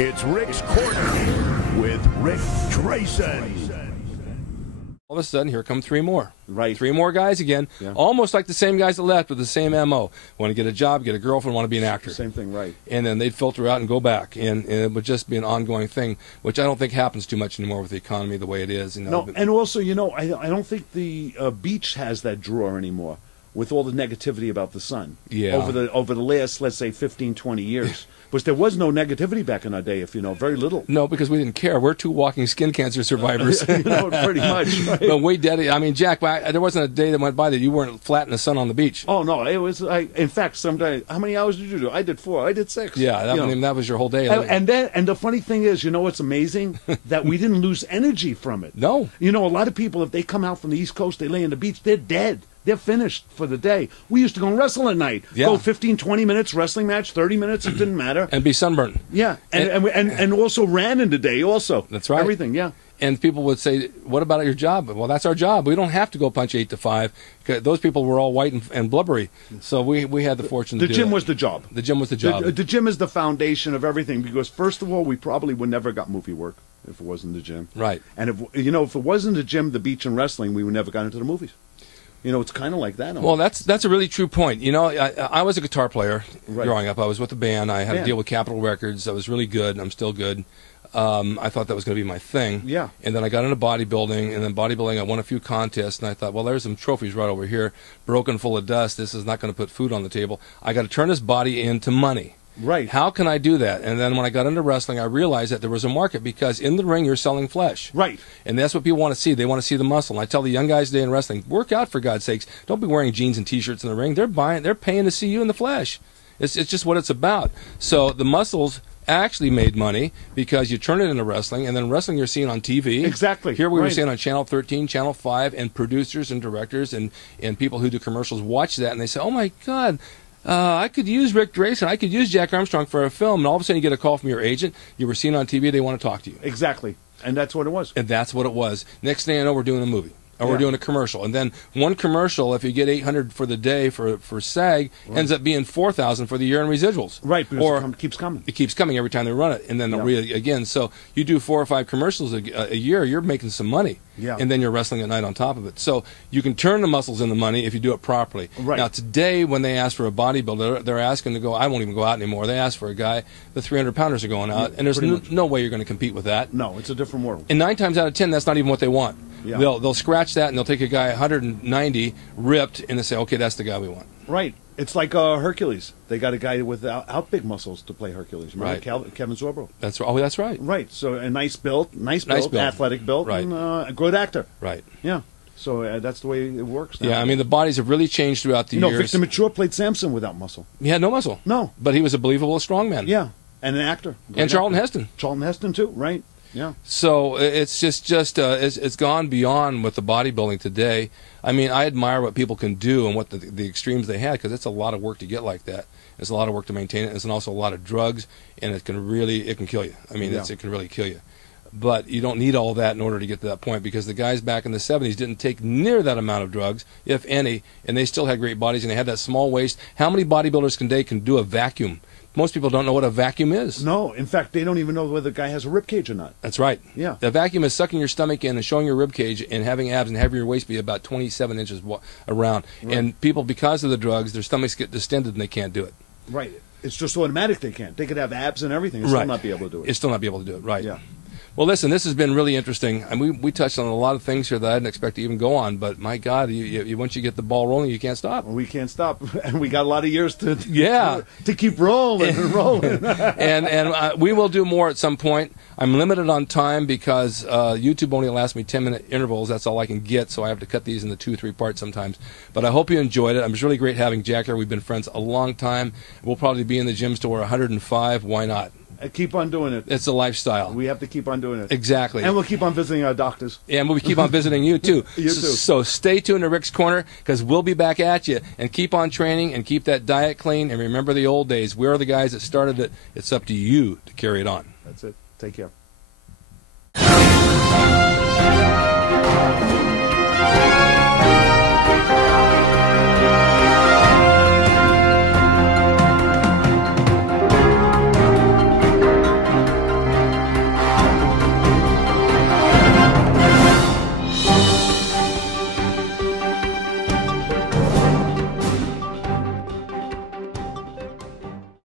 It's Rick's Corner with Rick Drasin. All of a sudden, here come three more. Right. Three more guys again, Yeah. almost like the same guys that left with the same MO. Want to get a job, get a girlfriend, want to be an actor. Same thing, right. And then they'd filter out and go back. And it would just be an ongoing thing, which I don't think happens too much anymore with the economy the way it is. You know? No, and also, you know, I don't think the beach has that draw anymore with all the negativity about the sun. Yeah. Over the last, let's say, 15, 20 years. Because there was no negativity back in our day, if you know, very little. No, because we didn't care. We're two walking skin cancer survivors. You know, pretty much. Right? But we did it. I mean, Jack, there wasn't a day that went by that you weren't flat in the sun on the beach. Oh, no, it was, in fact, someday, how many hours did you do? I did 4, I did 6. Yeah, that was your whole day. And the funny thing is, you know what's amazing? That we didn't lose energy from it. No. You know, a lot of people, if they come out from the East Coast, they lay on the beach, they're dead. They're finished for the day. We used to go and wrestle at night. Yeah. Go 15, 20 minutes, wrestling match, 30 minutes, it didn't matter. And be sunburned. Yeah, and also ran in the day also. That's right. Everything, yeah. And people would say, what about your job? Well, that's our job. We don't have to go punch 8 to 5. Those people were all white and blubbery. So we had the fortune to do it. The gym was the job. The gym was the job. The gym is the foundation of everything because, first of all, we probably would never got movie work if it wasn't the gym. Right. And, if it wasn't the gym, the beach, and wrestling, we would never got into the movies. You know, it's kind of like that. Well, that's a really true point. You know, I was a guitar player growing up. I was with a band. I had to deal with Capitol Records. I was really good, and I'm still good. I thought that was going to be my thing. Yeah. And then I got into bodybuilding, and then bodybuilding, I won a few contests, and I thought, well, there's some trophies right over here, broken full of dust. This is not going to put food on the table. I got to turn this body into money. Right. How can I do that? And then when I got into wrestling, I realized that there was a market because in the ring, you're selling flesh. Right. And that's what people want to see. They want to see the muscle. And I tell the young guys today in wrestling, work out for God's sakes. Don't be wearing jeans and T-shirts in the ring. They're paying to see you in the flesh. It's just what it's about. So the muscles actually made money because you turn it into wrestling, and then wrestling you're seeing on TV. Exactly. Here we were seeing on Channel 13, Channel 5, and producers and directors and people who do commercials watch that, and they say, oh, my God, I could use Rick Drasin. I could use Jack Armstrong for a film. And all of a sudden you get a call from your agent. You were seen on TV. They want to talk to you. Exactly. And that's what it was. And that's what it was. Next thing I know, we're doing a movie. Or we're doing a commercial. And then one commercial, if you get $800 for the day for SAG, ends up being $4,000 for the year in residuals. Right, because it keeps coming. It keeps coming every time they run it. And then they'll read it again. So you do 4 or 5 commercials a year, you're making some money. Yeah. And then you're wrestling at night on top of it. So you can turn the muscles into money if you do it properly. Right. Now, today, when they ask for a bodybuilder, they're asking to go, I won't even go out anymore. They ask for a guy, the 300-pounders are going out, and there's no way you're going to compete with that. No, it's a different world. And 9 times out of 10, that's not even what they want. Yeah. They'll scratch that, and they'll take a guy 190, ripped, and they say, okay, that's the guy we want. Right. It's like Hercules. They got a guy without big muscles to play Hercules. Remember Right. Kevin Sorbo. That's right. Right. So a nice build, build. athletic build, Right. and a good actor. Right. Yeah. So that's the way it works now. Yeah, I mean, the bodies have really changed throughout the You know, years. Victor Mature played Samson without muscle. He had no muscle. No. But he was a believable strongman. Yeah. And an actor. And Charlton Heston. Charlton Heston, too. Right. Yeah. So it's just it's gone beyond with the bodybuilding today. I mean, I admire what people can do and what the extremes they had, because it's a lot of work to get like that. It's a lot of work to maintain it. It's also a lot of drugs, and it can kill you. I mean, it can really kill you. But you don't need all that in order to get to that point, because the guys back in the 70s didn't take near that amount of drugs, if any, and they still had great bodies, and they had that small waist. How many bodybuilders today can do a vacuum? Most people don't know what a vacuum is. No, in fact, they don't even know whether the guy has a rib cage or not. That's right. Yeah. The vacuum is sucking your stomach in and showing your rib cage and having abs and having your waist be about 27 inches around. Right. And people, because of the drugs, their stomachs get distended and they can't do it. Right. It's just automatic they can't. They could have abs and everything and still not be able to do it. It's still not be able to do it, right. Yeah. Well, listen, this has been really interesting. And we touched on a lot of things here that I didn't expect to even go on. But, my God, once you get the ball rolling, you can't stop. Well, we can't stop. And we got a lot of years to keep rolling and rolling. and we will do more at some point. I'm limited on time because YouTube only allows me 10-minute intervals. That's all I can get, so I have to cut these into 2 or 3 parts sometimes. But I hope you enjoyed it. It was really great having Jack here. We've been friends a long time. We'll probably be in the gyms till we're 105. Why not? Keep on doing it. It's a lifestyle. We have to keep on doing it. Exactly. And we'll keep on visiting our doctors. And we'll keep on visiting you, too. You too. So stay tuned to Rick's Corner, because we'll be back at you. And keep on training and keep that diet clean. And remember the old days. We're the guys that started it. It's up to you to carry it on. That's it. Take care.